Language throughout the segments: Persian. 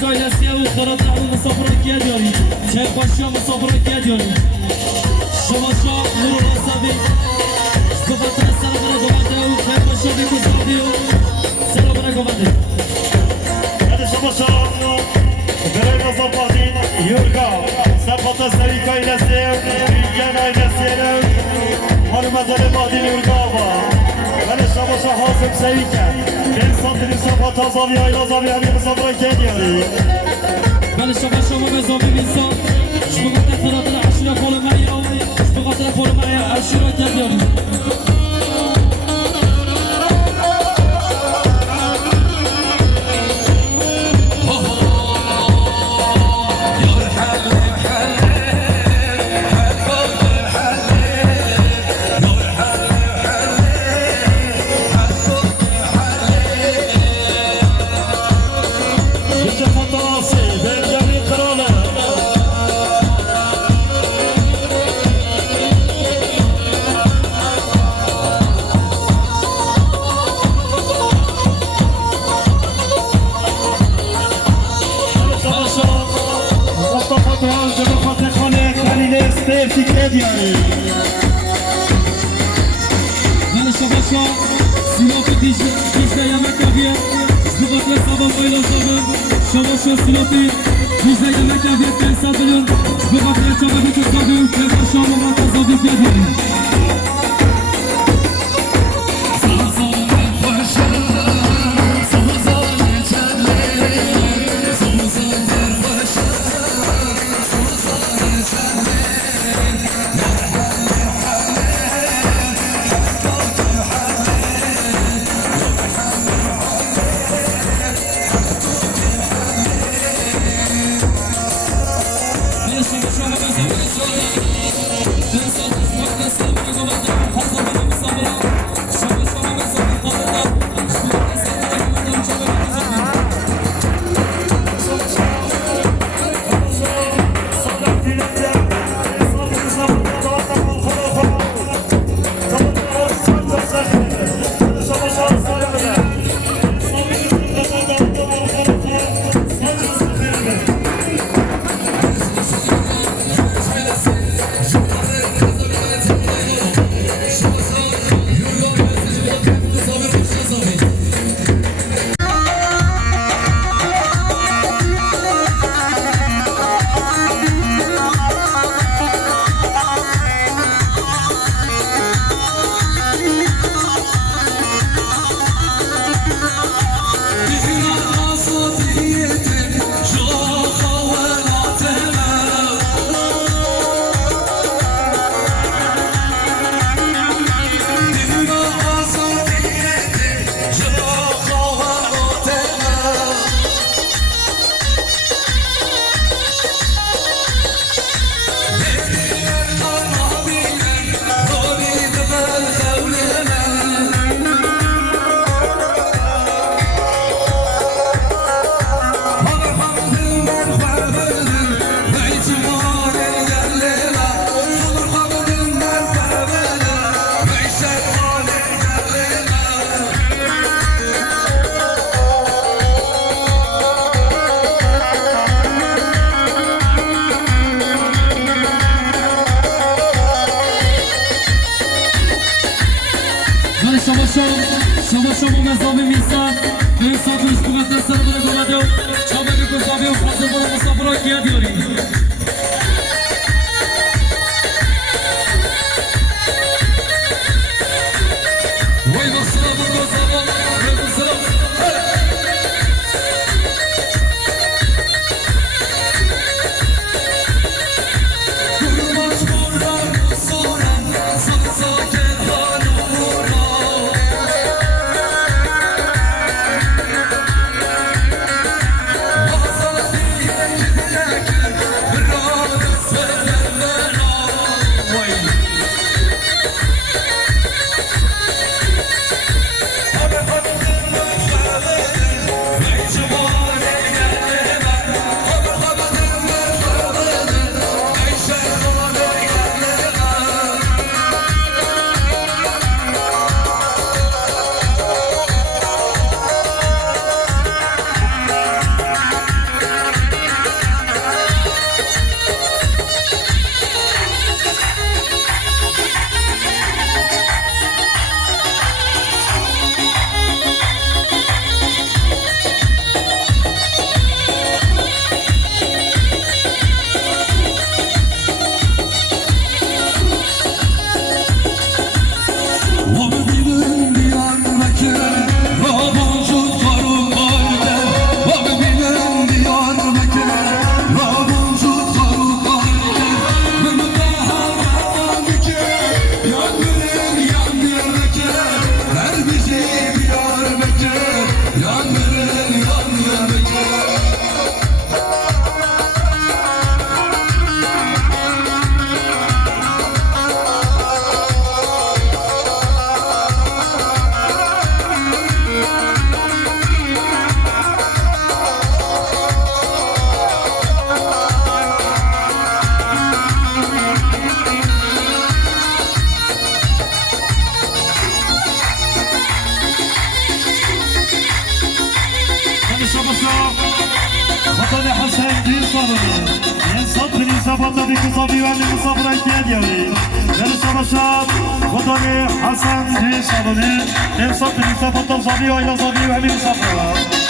Safik ailesiye ve Karadağlı misafirlik ediyoruz. Çekbaşıya misafirlik ediyoruz. Şavaşa Nurullah Safik. Sıfatına selamına kovadı. Çekbaşıya bir kuzardı. Selamına kovadı. Hadi Şavaşa Görevle Zapadin Yurga Sıfatı Safik ailesiye Bilgen ailesiye Harmazeli Badin Yurga var. Hadi Şavaşa Hasım Safik'e Ben sandırım Sıfatı Azavi Aylazavi Abi misafirlik ediyoruz. بله شما شما مزامی میزان شما قطع ترادل عشیره پول مریا شما قطع پول مریا عشیره کردیم بله شما شما سیلاف دیجه یمک آبیه زباطه سبا بایلا زبا شما شما سیلاف دیجه یمک آبیه 500 میلیون زباطه چابه بیتو سابی و کلمه شما مرد زابی بیدیم شما مزامی میسان به حساب روش بگذر سر بره گمده و چابه بگذابی و خاطر بره مسافر ها کیا دیاریم وی بخصلا بگذابا بگذابا گروماش بردن سورن ساکت هانورا Bravo آبادی کسابی و امی مسافران که دیاری در شباشاب خدای حسن جی سالونه امسا پلیسا فتاب زابی و ایلا زابی و امی مسافران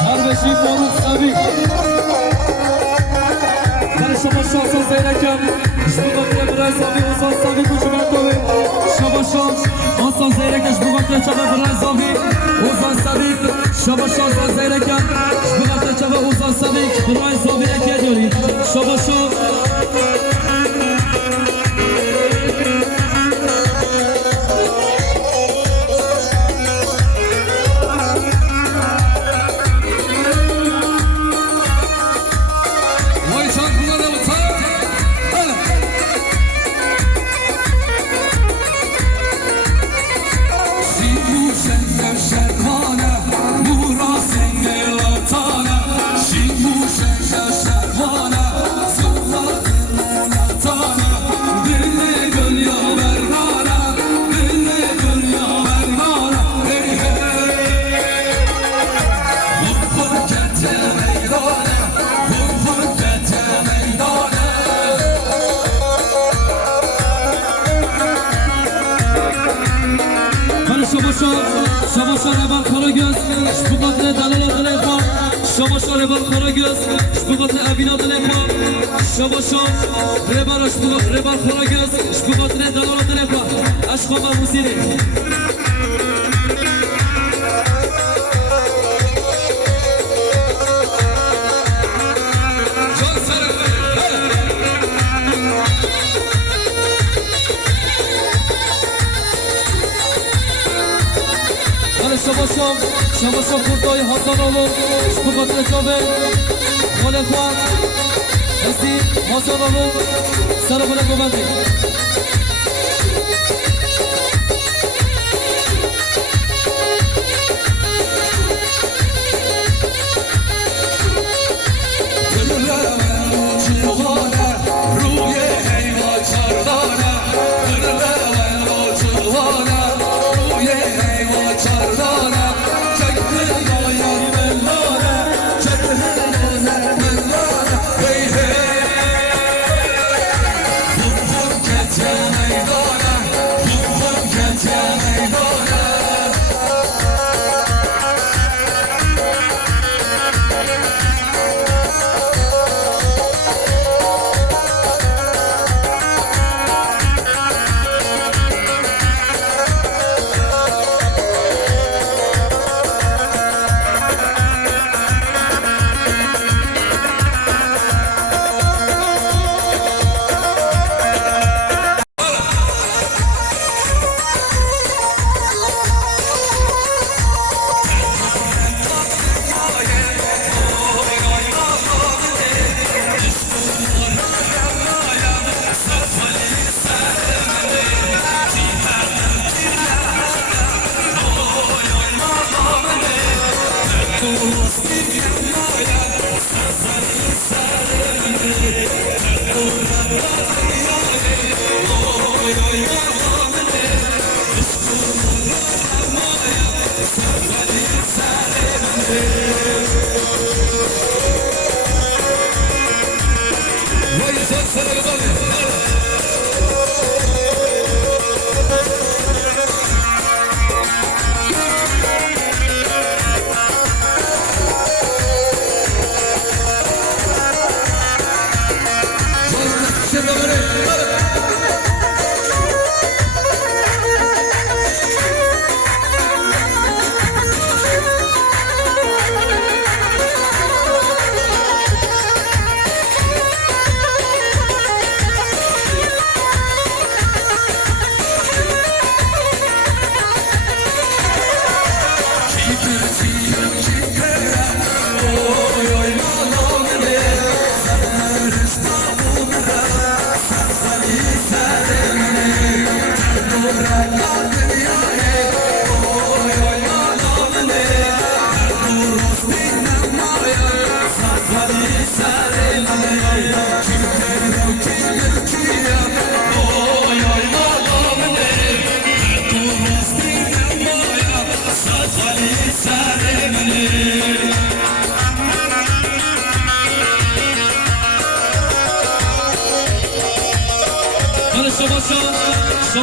Kardeşim Moruk Sabik Karışama şahsa Zeynek'em Şbugat'la Biray Sabik Uzan Sabik Uçubertovi Şabaşan Aslan Zeynek'em Şbugat'la Çaba Biray Sabik Uzan Sabik Şabaşan Aslan Zeynek'em Şbugat'la Çaba Uzan Sabik Biray Sabik'e ediyor Şabaşan Şabaşan Eban Karagöz, Şbugatlı Dalal Adılekha Şabaşan Eban Karagöz, Şbugatlı Evin Adılekha Şabaşan Rebar Karagöz, Şbugatlı Dalal Adılekha Aşkaba Musili Şabaşan Kurtoy Hasanoğlu Şbugatlı Çabe Khalekhan Esti Hasanoğlu Sarıbıra Gobendi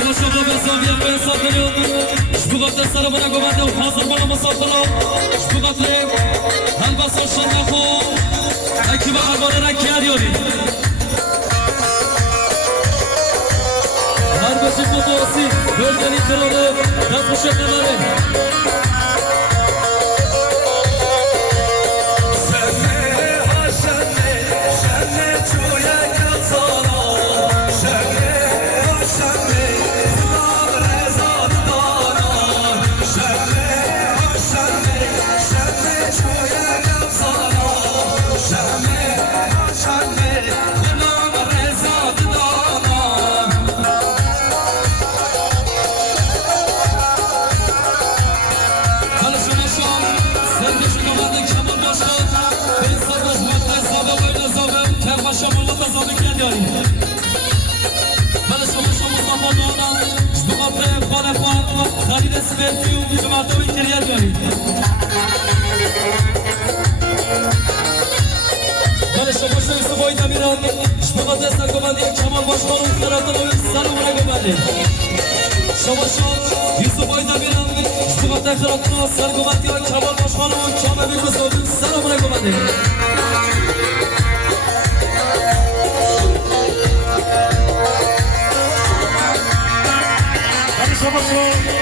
شما بساویه به حساب میلیون شبوغات سر برای گمانده و حاضر بالا مسافران شبوغات هلبسان شنخو اکی با قربانه رکی هریاری هر بچه فوتوسی بردنی کرانه دست بشه نماره خالد سپرتی و بیش مردم اینتریال داریم بله شما یوسف آقای دمیران شما سرگمندی کمال باشخان و سراتان و سلام رگمنده شما یوسف آقای دمیران شما خراتان و سرگمندی کمال باشخان و کامل بگذار سلام رگمنده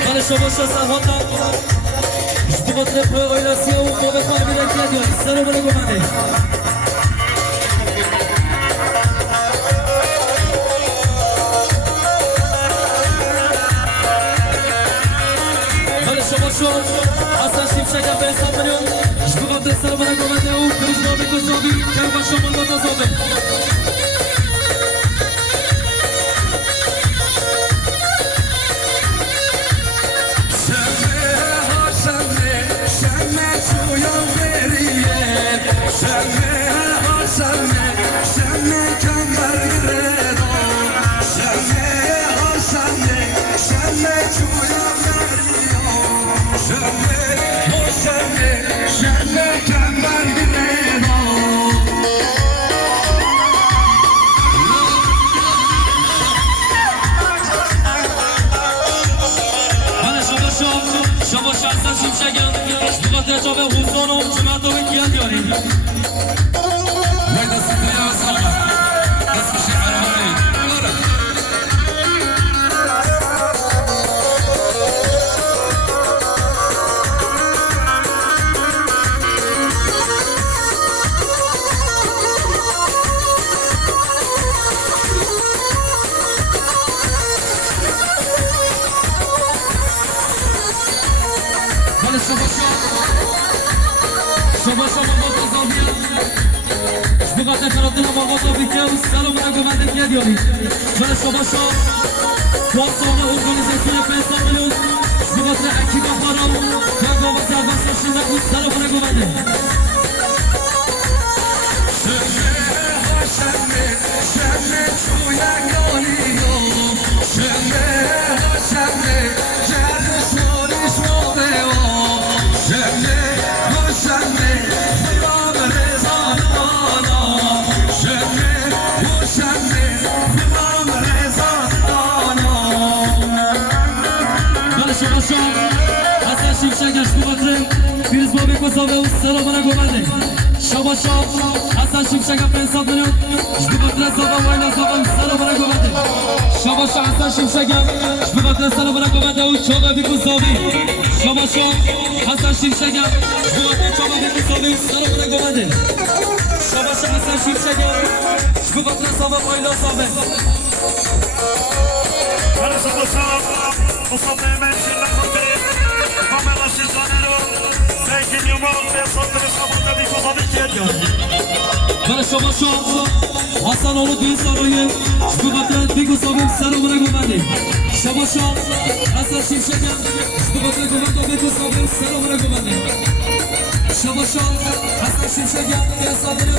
بله شما سرهاتان اشتباط رفره آیلاسی و خواب خانه بیدن کردیان سلام رگمنده حسن شیفشک به حساب میلیون اشتباط سلام رگمنده و کریزنامه گذابی کربا شمال و تازابه جامعه حوزان و جمعت و کیان بیاریم ویدا سیدری از آقا دست بشه عربانی شما شبوغات خرابدن آقا بیکه و سلام رگمنده که دیاری من شما پاسانه ارگانیزاسیون پنسان میلیون شبوغات اکیبا خارم کنگا و سربستا شنک و سلام رگمنده شمه چویگانی شمه جد شوری شوده شمه حسن شیفشکش بخاطر پیروز بابی کسابه و سلام رگمنده شما حسن شیفشک پنساب میلیون بخاطر زابا و اینا زابا و سلام رگمنده شما حسن شیفشک بخاطر سلام رگمنده و چاقه بی کسابی شما حسن شیفشک بخاطر چاقه بی کسابی و سلام رگمنده شما حسن شیفشک بخاطر زابا و اینا زابه مصطفى ماشي لخطير كاميرا شي زانيرو لكن يوم بيصدر الخبر تبي فضلك يا بله شما حسن اولو دوی سالویه شبوغات بیگو سابیم سلام رگمنده شما حسن شیفشکم شبوغات گمانده بیگو سابیم سلام رگمنده شما حسن شیفشکم که سابیم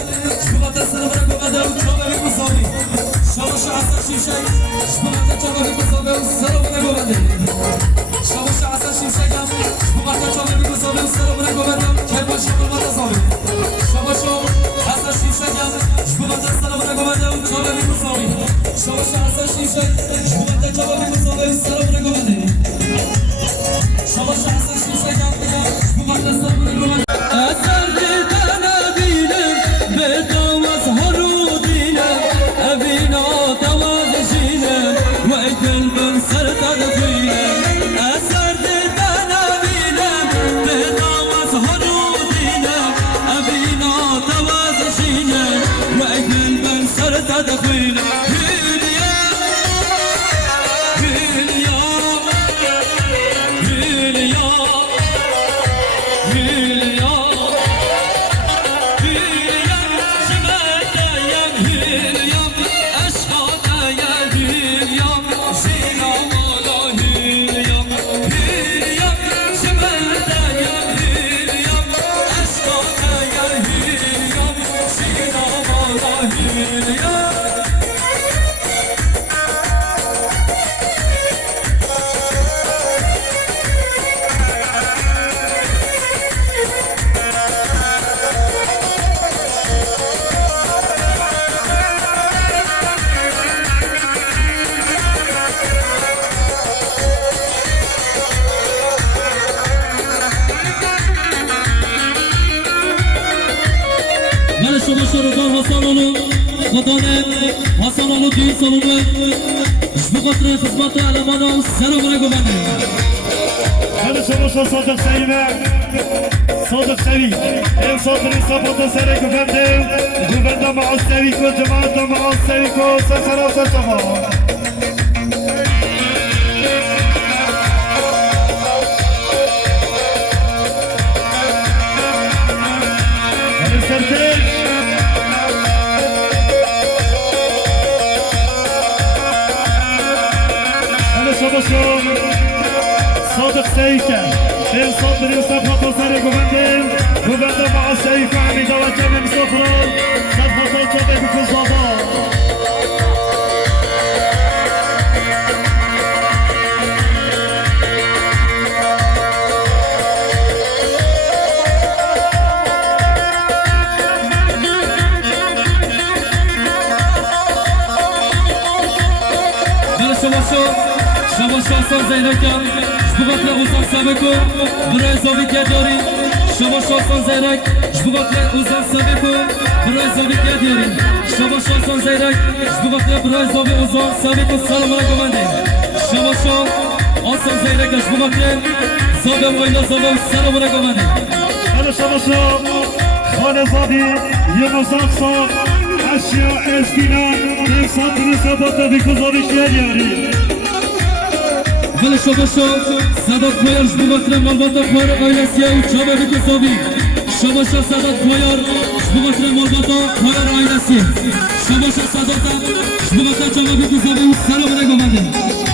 شبوغات سلام رگمنده و چابه بیگو سابیم شما حسن شیفشک شبوغات چابه بیگو سابیم سلام رگمنده شما حسن شیفشکم شبوغات چابه بیگو سابیم سلام رگمنده که با شما بات سابیم شما حسن شیفشکم شبوغات سلام رگمنده و چابه بیگو سابیم شما حسن شیفشک شبوغات چابه بیگو سابیم خدانه حسن آلو دین سالونه جبقاتر خدمت علمانا سلام علیکم بنده من شما صادق سعیمه صادق سعی انصاف نصابات سر گوونده معاصوی کو جماعت معاصوی کو سرسرا سرسما صادق سيكا بين صدر صفحة وسر قوبندة مع السيكا عميدة وجب صفرا صفحة وجب في صفا شما شانسان زیرکم جبوغات اوزان سابقو برای زاوی گرداری شما شانسان زیرک جبوغات اوزان سابقو برای زاوی گرداری شما شانسان زیرک جبوغات برای زاوی اوزان سابقو سلام علیکم بنده شما شان آسان زیرک جبوغات زاوی مویلا زاوی سلام علیکم بنده هلا شما شان خانه زاوی یونس افسان اشیا اسکینا انسان نصابات بکزاوی گرداری ولی شما صدات پایار جبوغاتر مالباتا پایار آیلسیه و چابه بکسابی شما صدات پایار جبوغاتر مالباتا پایار آیلسیه شما صدات جبوغاتر چابه بکسابی و سلام علیکم بنده